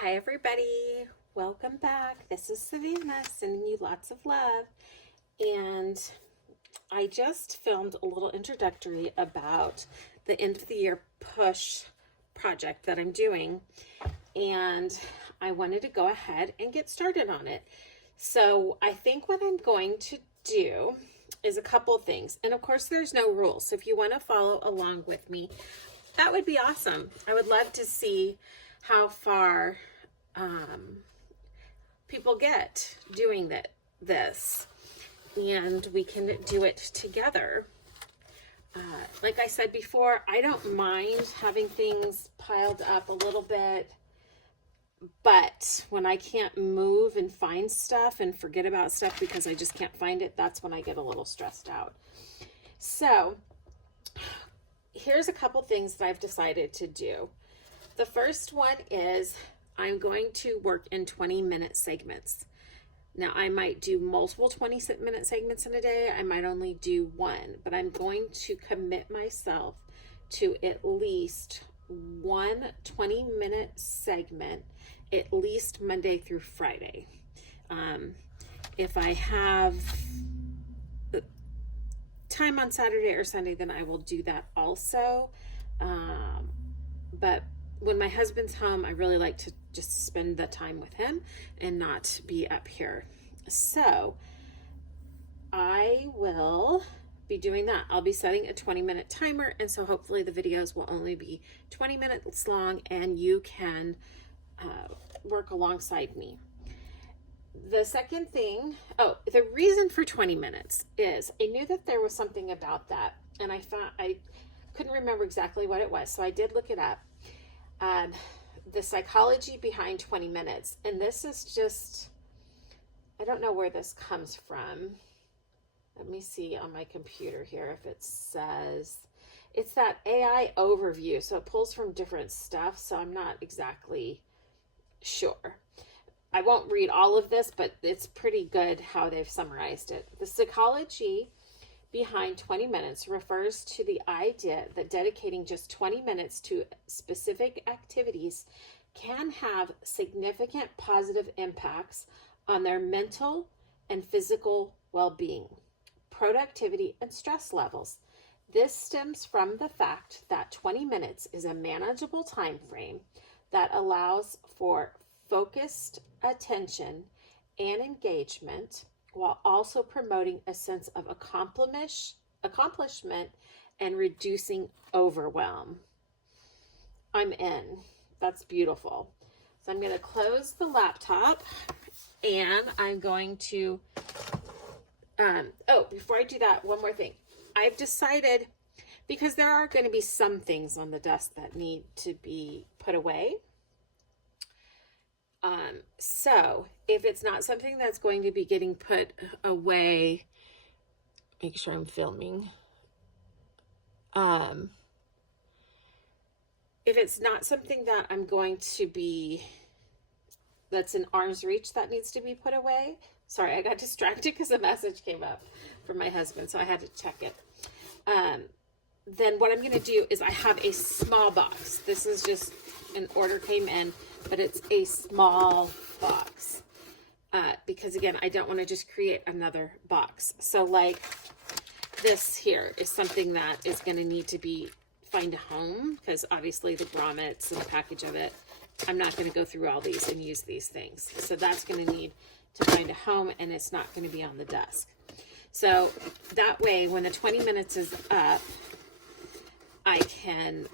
Hi everybody, welcome back. This is Savannah sending you lots of love. And I just filmed a little introductory about the end of the year push project that I'm doing. And I wanted to go ahead and get started on it. So I think what I'm going to do is a couple things. And of course there's no rules. So if you want to follow along with me, that would be awesome. I would love to see how far people get doing this, and we can do it together. Like I said before, I don't mind having things piled up a little bit, but when I can't move and find stuff and forget about stuff because I just can't find it, that's when I get a little stressed out. So here's a couple things that I've decided to do. The first one is I'm going to work in 20-minute segments. Now, I might do multiple 20-minute segments in a day. I might only do one, but I'm going to commit myself to at least one 20-minute segment, at least Monday through Friday. If I have time on Saturday or Sunday, then I will do that also. But when my husband's home, I really like to just spend the time with him and not be up here. So I will be doing that. I'll be setting a 20-minute timer, and so hopefully the videos will only be 20 minutes long and you can work alongside me. The second thing, the reason for 20 minutes is I knew that there was something about that, and I couldn't remember exactly what it was, so I did look it up. The psychology behind 20 minutes, and this is just, I don't know where this comes from. Let me see on my computer here if it says, it's that AI overview, so it pulls from different stuff, so I'm not exactly sure. I won't read all of this, but it's pretty good how they've summarized it. The psychology behind 20 minutes refers to the idea that dedicating just 20 minutes to specific activities can have significant positive impacts on their mental and physical well-being, productivity, and stress levels. This stems from the fact that 20 minutes is a manageable time frame that allows for focused attention and engagement, while also promoting a sense of accomplishment and reducing overwhelm. I'm in. That's beautiful. So I'm going to close the laptop, and I'm going to, before I do that, one more thing. I've decided, because there are going to be some things on the desk that need to be put away. So if it's not something that's going to be getting put away, make sure I'm filming. If it's not something that I'm going to be, that's in arm's reach that needs to be put away. Sorry, I got distracted because a message came up from my husband, so I had to check it. Then what I'm going to do is I have a small box. This is just an order came in, but it's a small box because again, I don't want to just create another box. So like this here is something that is going to need to be find a home, because obviously the grommets and the package of it, I'm not going to go through all these and use these things. So that's going to need to find a home, and it's not going to be on the desk. So that way, when the 20 minutes is up, I can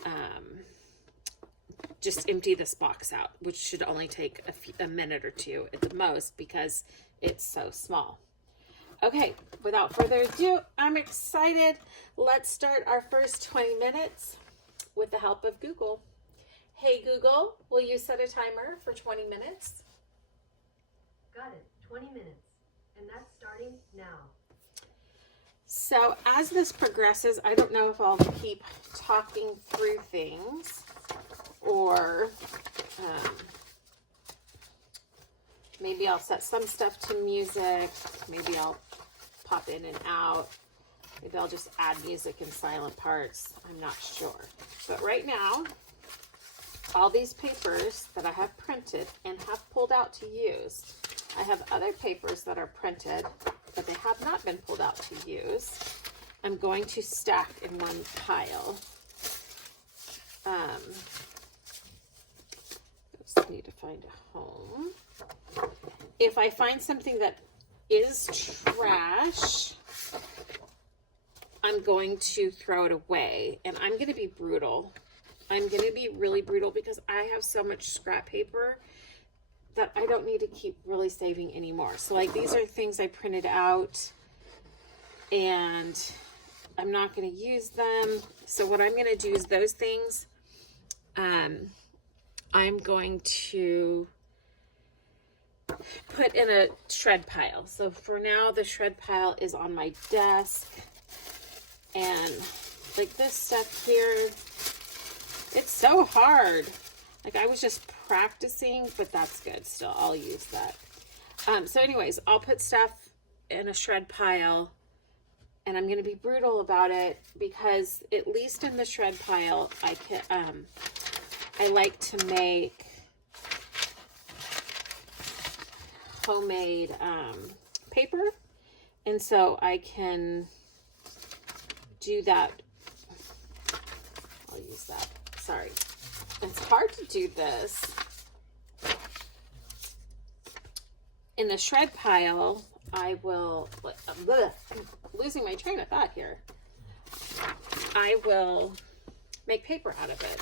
just empty this box out, which should only take a minute or two at the most because it's so small. Okay, without further ado, I'm excited. Let's start our first 20 minutes with the help of Google. Hey Google, will you set a timer for 20 minutes? Got it, 20 minutes, and that's starting now. So as this progresses, I don't know if I'll keep talking through things or maybe I'll set some stuff to music. Maybe I'll pop in and out. Maybe I'll just add music in silent parts. I'm not sure. But right now, all these papers that I have printed and have pulled out to use. I have other papers that are printed, but they have not been pulled out to use. I'm going to stack in one pile. Just need to find a home. If I find something that is trash, I'm going to throw it away, and I'm going to be brutal. I'm going to be really brutal because I have so much scrap paper that I don't need to keep really saving anymore. So like these are things I printed out and I'm not going to use them. So what I'm going to do is those things, I'm going to put in a shred pile. So for now, the shred pile is on my desk, and like this stuff here, it's so hard. Like I was just practicing, but that's good. Still, I'll use that. So anyways, I'll put stuff in a shred pile, and I'm going to be brutal about it because at least in the shred pile, I like to make homemade paper, and so I can do that. I'll use that. Sorry, it's hard to do this in the shred pile. I will, I'm losing my train of thought here. I will make paper out of it.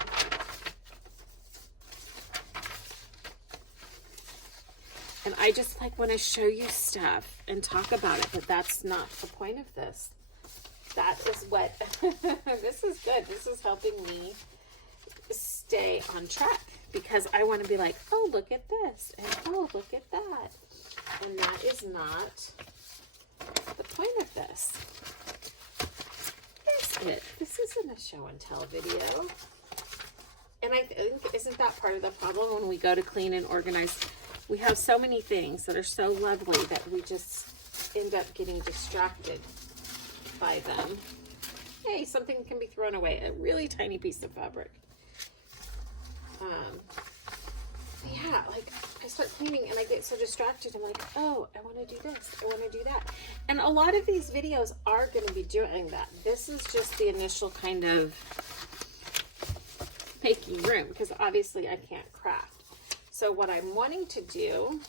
And I just like want to show you stuff and talk about it, but that's not the point of this. That is what, this is good. This is helping me stay on track because I want to be like, oh, look at this, and oh, look at that. And that is not the point of this. Is it? This isn't a show and tell video. And I think, isn't that part of the problem when we go to clean and organize? We have so many things that are so lovely that we just end up getting distracted by them. Hey, something can be thrown away. A really tiny piece of fabric. Yeah, like I start cleaning and I get so distracted. I'm like, oh, I want to do this. I want to do that. And a lot of these videos are going to be doing that. This is just the initial kind of making room because obviously I can't craft. So what I'm wanting to do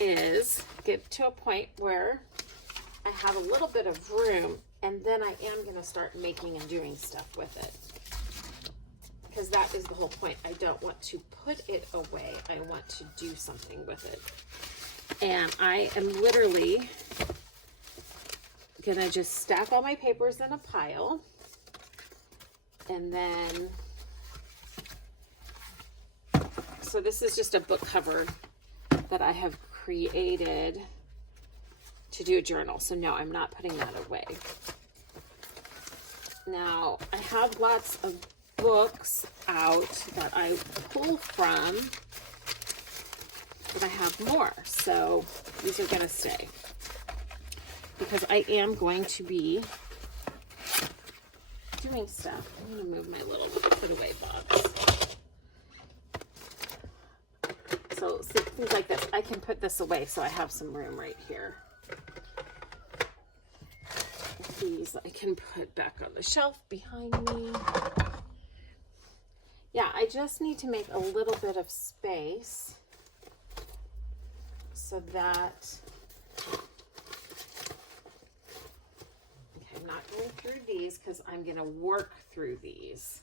is get to a point where I have a little bit of room, and then I am going to start making and doing stuff with it. Because that is the whole point. I don't want to put it away. I want to do something with it. And I am literally going to just stack all my papers in a pile. And then, so this is just a book cover that I have created to do a journal. So no, I'm not putting that away. Now, I have lots of books out that I pull from, but I have more. So these are going to stay because I am going to be doing stuff. I'm going to move my little put away box. So things like this, I can put this away so I have some room right here. These I can put back on the shelf behind me. Yeah, I just need to make a little bit of space so that, okay, I'm not going through these because I'm going to work through these.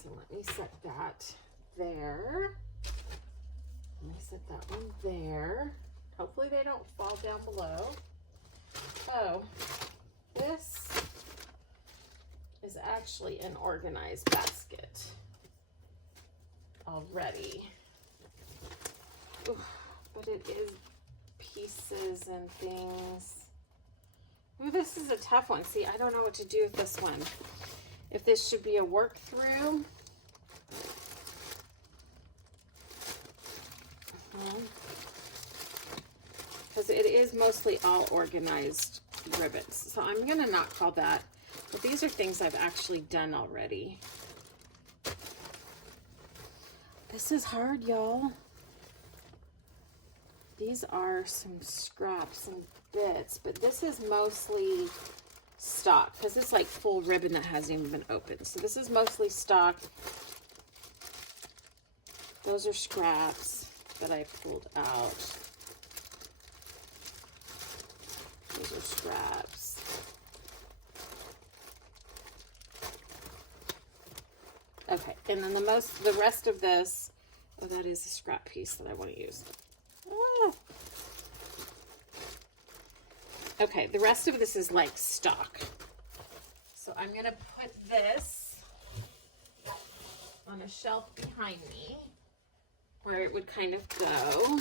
So let me set that there. Let me set that one there. Hopefully they don't fall down below. Oh, this is actually an organized basket already. Ooh, but it is pieces and things. Ooh, this is a tough one. See, I don't know what to do with this one. If this should be a work through. Because it is mostly all organized ribbons. So I'm going to not call that. But these are things I've actually done already. This is hard, y'all. These are some scraps and bits, but this is mostly stock because it's like full ribbon that hasn't even been opened. So this is mostly stock. Those are scraps that I pulled out. Those are scraps. Okay, and then the rest of this, oh, that is a scrap piece that I want to use. Ah. Okay, the rest of this is like stock. So I'm gonna put this on a shelf behind me where it would kind of go.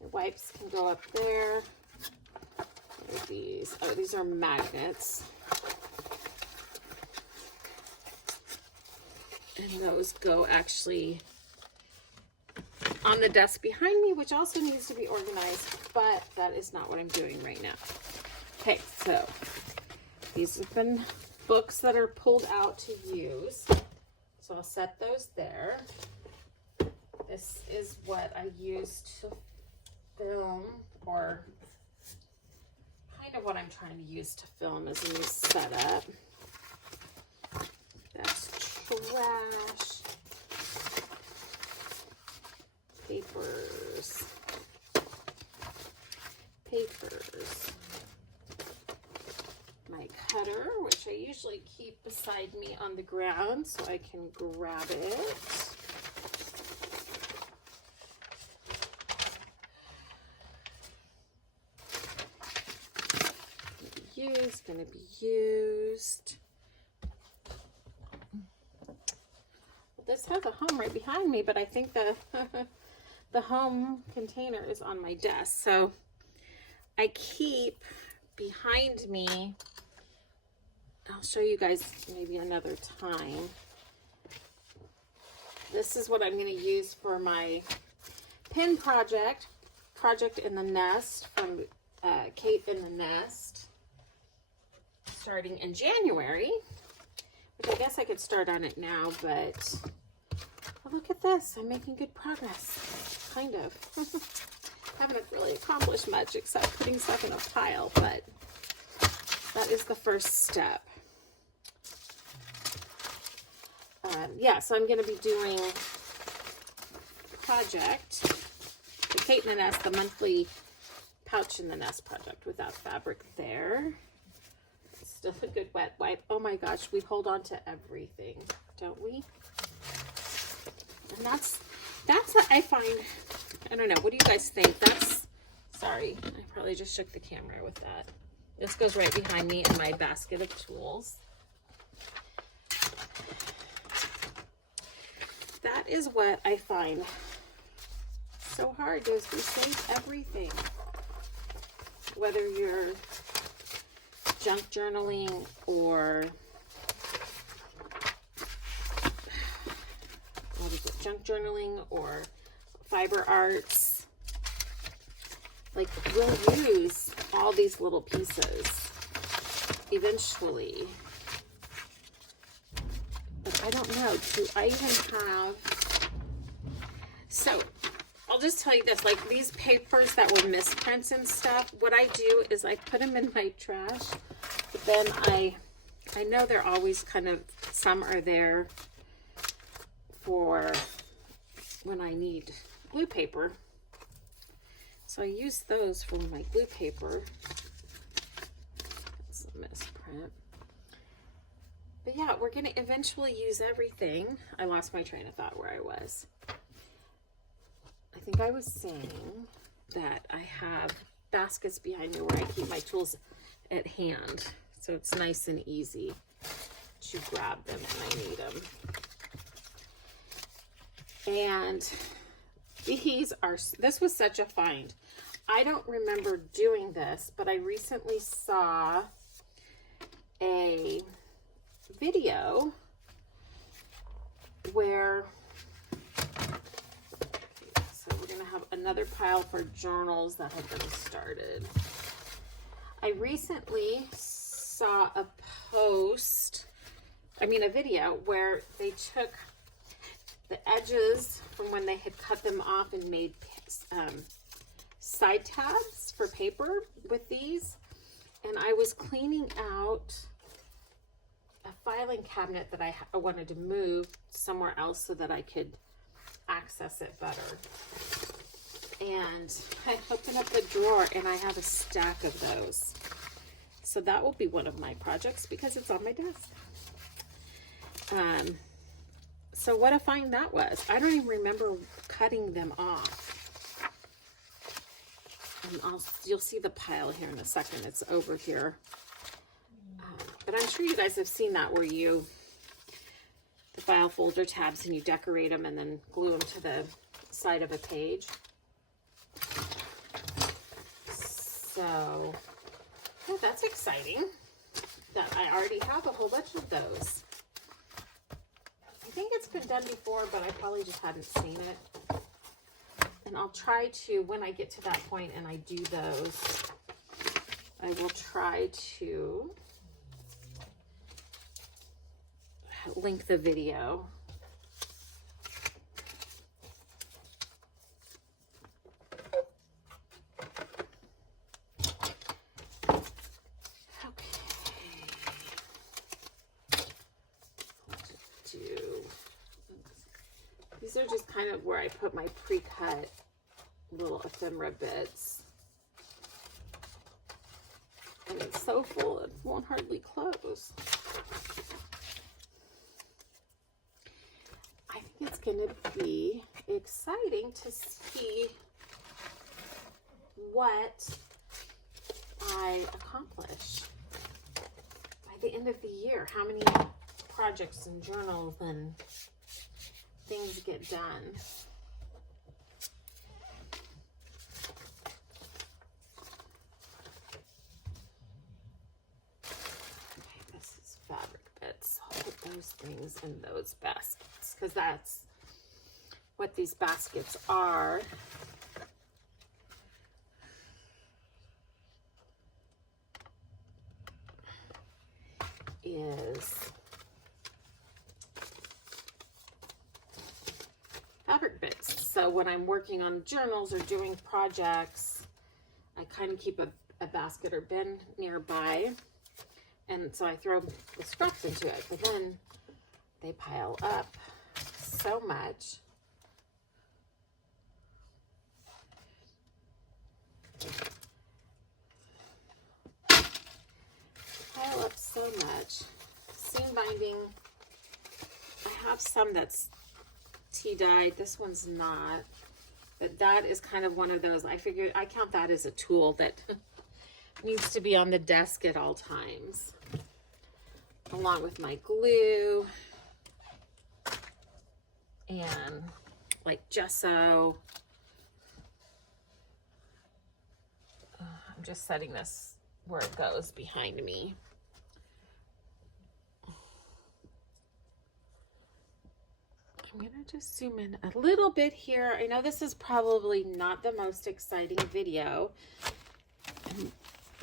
The wipes can go up there. What are these? Oh, these are magnets. And those go actually on the desk behind me, which also needs to be organized, but that is not what I'm doing right now. Okay, so these have been books that are pulled out to use. So I'll set those there. This is what I used to film, or kind of what I'm trying to use to film as a new setup. That's trash. Papers. My cutter, which I usually keep beside me on the ground so I can grab it. Gonna be used. Well, this has a home right behind me, but I think the the home container is on my desk. So I keep behind me, I'll show you guys maybe another time. This is what I'm going to use for my pin project in the Nest from Kate in the Nest, starting in January, which I guess I could start on it now, but well, look at this. I'm making good progress, kind of. Haven't really accomplished much except putting stuff in a pile, but that is the first step. Yeah, so I'm going to be doing project, the Kate in the Nest, the monthly pouch in the Nest project with that fabric there. Still a good wet wipe. Oh my gosh, we hold on to everything, don't we? And that's I find, I don't know, what do you guys think? Sorry, I probably just shook the camera with that. This goes right behind me in my basket of tools. That is what I find so hard, is we save everything. Whether you're junk journaling or junk journaling or fiber arts, like we'll use all these little pieces eventually. But I don't know, do I even have, so I'll just tell you this, like these papers that were misprints and stuff, what I do is I put them in my trash, but then I know they're always kind of, some are there for when I need glue paper. So I use those for my glue paper. That's a misprint. But yeah, we're going to eventually use everything. I lost my train of thought where I was. I think I was saying that I have baskets behind me where I keep my tools at hand. So it's nice and easy to grab them when I need them. And this was such a find. I don't remember doing this, but I recently saw a video where, so we're going to have another pile for journals that have been started. I recently saw a video where they took the edges from when they had cut them off and made side tabs for paper with these. And I was cleaning out a filing cabinet that I wanted to move somewhere else so that I could access it better. And I opened up the drawer and I have a stack of those. So that will be one of my projects because it's on my desk. So what a find that was. I don't even remember cutting them off. And you'll see the pile here in a second. It's over here. But I'm sure you guys have seen that where the file folder tabs and you decorate them and then glue them to the side of a page. So, yeah, that's exciting that I already have a whole bunch of those. I think it's been done before, but I probably just hadn't seen it. And I'll try to, when I get to that point and I do those, I will try to link the video. These are just kind of where I put my pre-cut little ephemera bits. And it's so full it won't hardly close. I think it's going to be exciting to see what I accomplish by the end of the year. How many projects and journals and things get done. Okay, this is fabric bits. I'll put those things in those baskets because that's what these baskets are. Is fabric bits. So when I'm working on journals or doing projects, I kind of keep a basket or bin nearby, and so I throw the scraps into it, but then they pile up so much. Pile up so much. Seam binding, I have some that's tea dyed. This one's not, but that is kind of one of those. I figured I count that as a tool that needs to be on the desk at all times, along with my glue and like gesso. I'm just setting this where it goes behind me. I'm going to just zoom in a little bit here. I know this is probably not the most exciting video,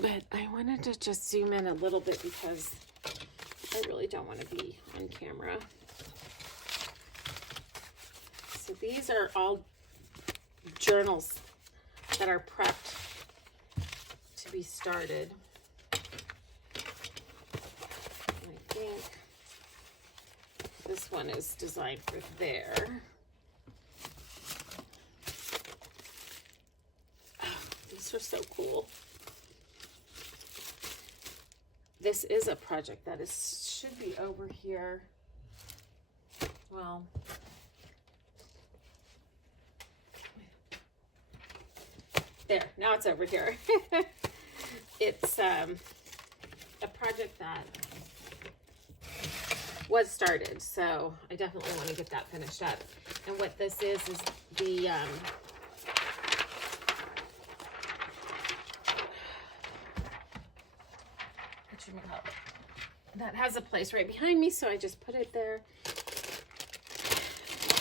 but I wanted to just zoom in a little bit because I really don't want to be on camera. So these are all journals that are prepped to be started. I think this one is designed for there. Oh, these are so cool. This is a project that should be over here. Well, there, now it's over here. It's a project that was started, so I definitely want to get that finished up. And what this is the that has a place right behind me, so I just put it there.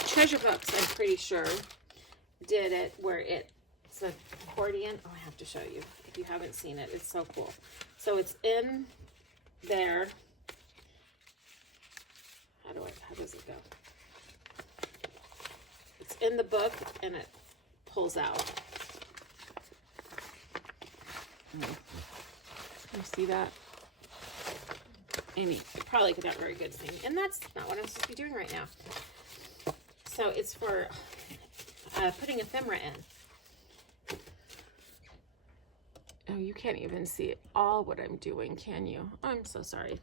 Treasure Books, I'm pretty sure, did it where it's an accordion. Oh, I have to show you if you haven't seen it. It's so cool. So it's in there. How does it go? It's in the book and it pulls out. You see that? Amy, probably not very good thing. And that's not what I'm supposed to be doing right now. So it's for putting ephemera in. Oh, you can't even see all what I'm doing, can you? I'm so sorry.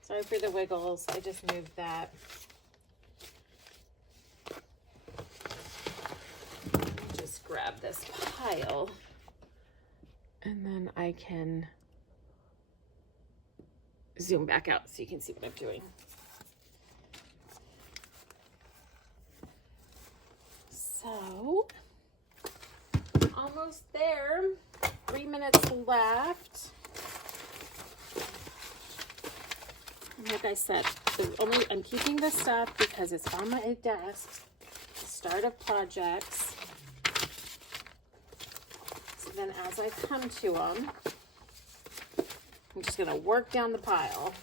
Sorry for the wiggles. I just moved that. Just grab this pile. And then I can zoom back out so you can see what I'm doing. So, almost there. 3 minutes left. Like I said, I'm keeping this stuff because it's on my desk. Start of projects. So then as I come to them, I'm just going to work down the pile.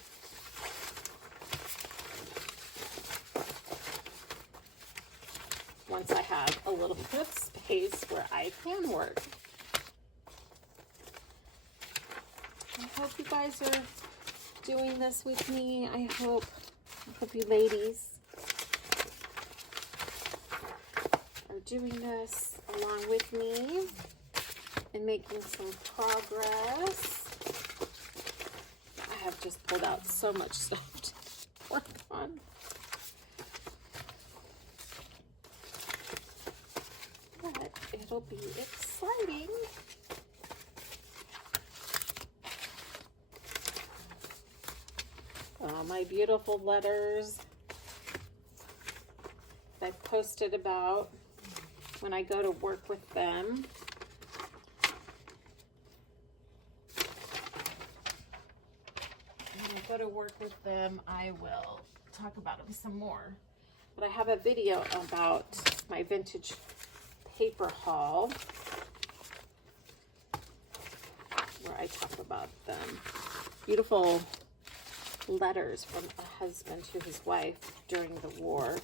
Once I have a little bit of space where I can work. I hope you guys are doing this with me. I hope you ladies are doing this along with me and making some progress. I have just pulled out so much stuff to work on. But it'll be exciting. My beautiful letters I've posted about when I go to work with them. When I go to work with them, I will talk about them some more. But I have a video about my vintage paper haul where I talk about them. Beautiful letters from a husband to his wife during the war.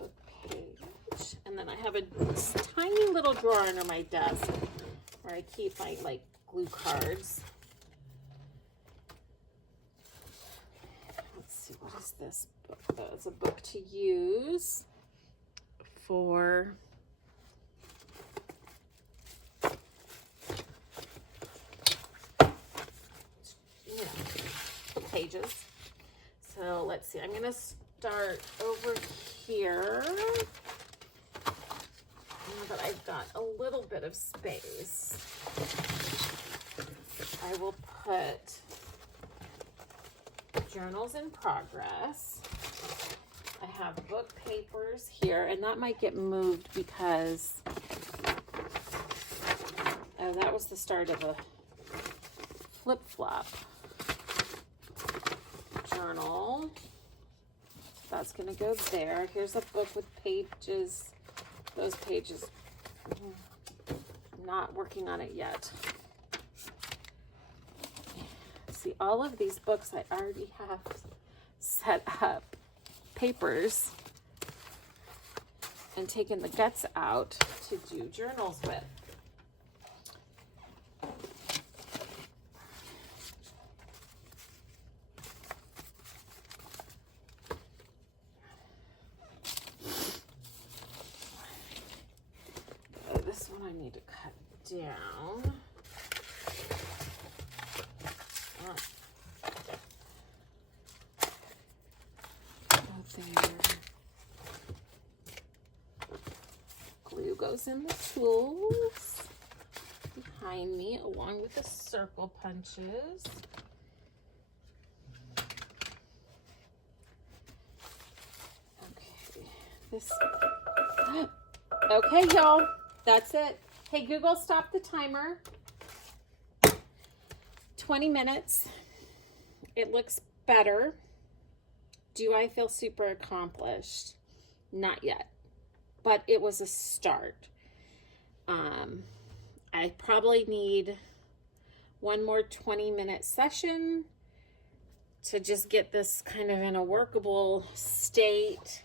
Book page. And then I have a tiny little drawer under my desk where I keep my glue cards. Let's see, what is this book? It's a book to use for pages. So let's see, I'm going to start over here now that I've got a little bit of space. I will put journals in progress. I have book papers here, and that might get moved because that was the start of a flip-flop journal. That's going to go there. Here's a book with pages. Those pages, I'm not working on it yet. See, all of these books I already have set up papers and taken the guts out to do journals with. This one I need to cut down. There. Glue goes in the tools behind me along with the circle punches. Okay, okay, y'all, that's it. Hey, Google, stop the timer. 20 minutes. It looks better. Do I feel super accomplished? Not yet, but it was a start. I probably need one more 20-minute session to just get this kind of in a workable state.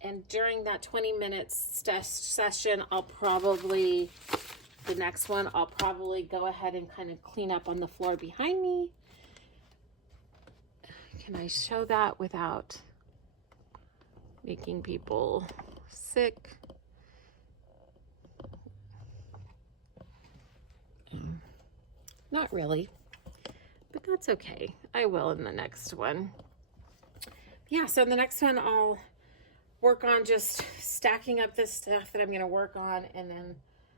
And during that 20 minutes session, the next one, I'll probably go ahead and kind of clean up on the floor behind me. Can I show that without making people sick? Not really, but that's okay. I will in the next one. Yeah, so in the next one, I'll work on just stacking up this stuff that I'm going to work on, and then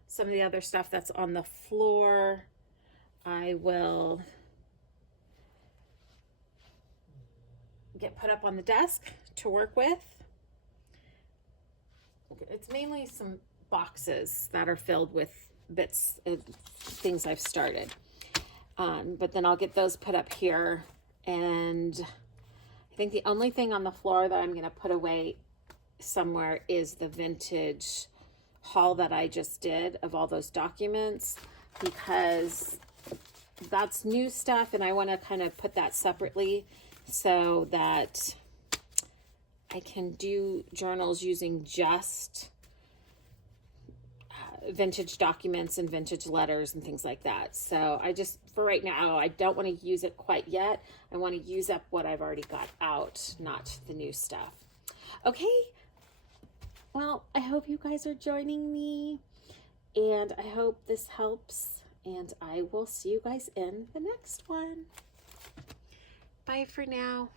some of the other stuff that's on the floor, I will get put up on the desk to work with. It's mainly some boxes that are filled with bits of things I've started. But then I'll get those put up here. And I think the only thing on the floor that I'm going to put away somewhere is the vintage haul that I just did of all those documents, because that's new stuff and I want to kind of put that separately so that I can do journals using just vintage documents and vintage letters and things like that. So I just, for right now, I don't want to use it quite yet. I want to use up what I've already got out, not the new stuff. Okay. Well, I hope you guys are joining me, and I hope this helps, and I will see you guys in the next one. Bye for now.